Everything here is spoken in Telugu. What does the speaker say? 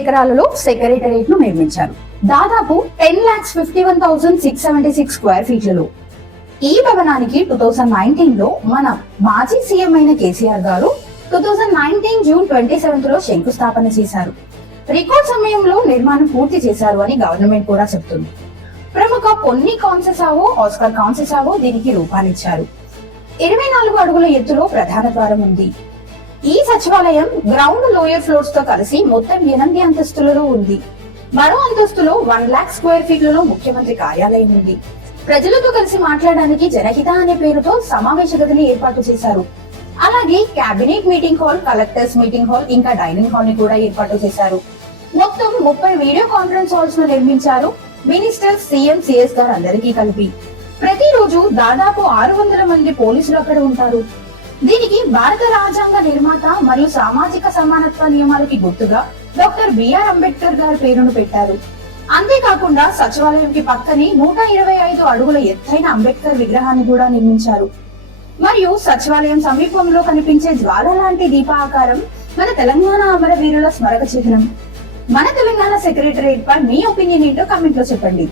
ఎకరాలలో సెక్రటేరియట్ ను నిర్మించారు. దాదాపు 10,51,676 స్క్వేర్ ఫీట్లలో. ఈ భవనానికి 2019 లో మన మాజీ సీఎం అయిన కేసీఆర్ గారు 2019 జూన్ 27 లో శంకుస్థాపన చేశారు. రికార్డ్ సమయంలో నిర్మాణం పూర్తి చేశారు అని గవర్నమెంట్ కూడా చెప్తుంది. ప్రముఖ పొన్ని కాన్సెసావో, ఆస్కర్ కాన్సెసావో దీనికి రూపాన్నిచ్చారు. 24 అడుగుల ఎత్తులో ప్రధాన ద్వారం ఉంది. ఈ సచివాలయం గ్రౌండ్ లోయర్ ఫ్లోర్స్ తో కలిసి మొత్తం 8 అంతస్తులలో ఉంది. మరో అంతస్తులో 1 లాక్ స్క్వేర్ ఫీట్లలో ముఖ్యమంత్రి కార్యాలయం ఉంది. ప్రజలతో కలిసి మాట్లాడడానికి జనహిత అనే పేరుతో సమావేశ గదిని ఏర్పాటు చేశారు. అలాగే cabinet meeting hall, collectors meeting hall, ఇంకా డైనింగ్ హాల్ ని కూడా ఏర్పాటు చేశారు. మొత్తం 30 వీడియో కాన్ఫరెన్స్ హాల్స్ ను నిర్మించారు. మినిస్టర్స్, సీఎం, సిఎస్ గారు అందరికీ కలిపి ప్రతిరోజు దాదాపు 600 మంది పోలీసులు అక్కడ ఉంటారు. దీనికి భారత రాజ్యాంగ నిర్మాత మరియు సామాజిక సమానత్వ నియమాలకి గుర్తుగా డాక్టర్ బిఆర్ అంబేద్కర్ గారి పేరును పెట్టారు. అంతేకాకుండా సచివాలయంకి పక్కనే 125 అడుగుల ఎత్తైన అంబేద్కర్ విగ్రహాన్ని కూడా నిర్మించారు. మరియు సచివాలయం సమీపంలో కనిపించే జ్వాల లాంటి దీపాకారం మన తెలంగాణ అమరవీరుల స్మరక చిహ్నం. మన తెలంగాణ సెక్రటరియట్ పై మీ ఒపీనియన్ ఏంటో కామెంట్ లో చెప్పండి.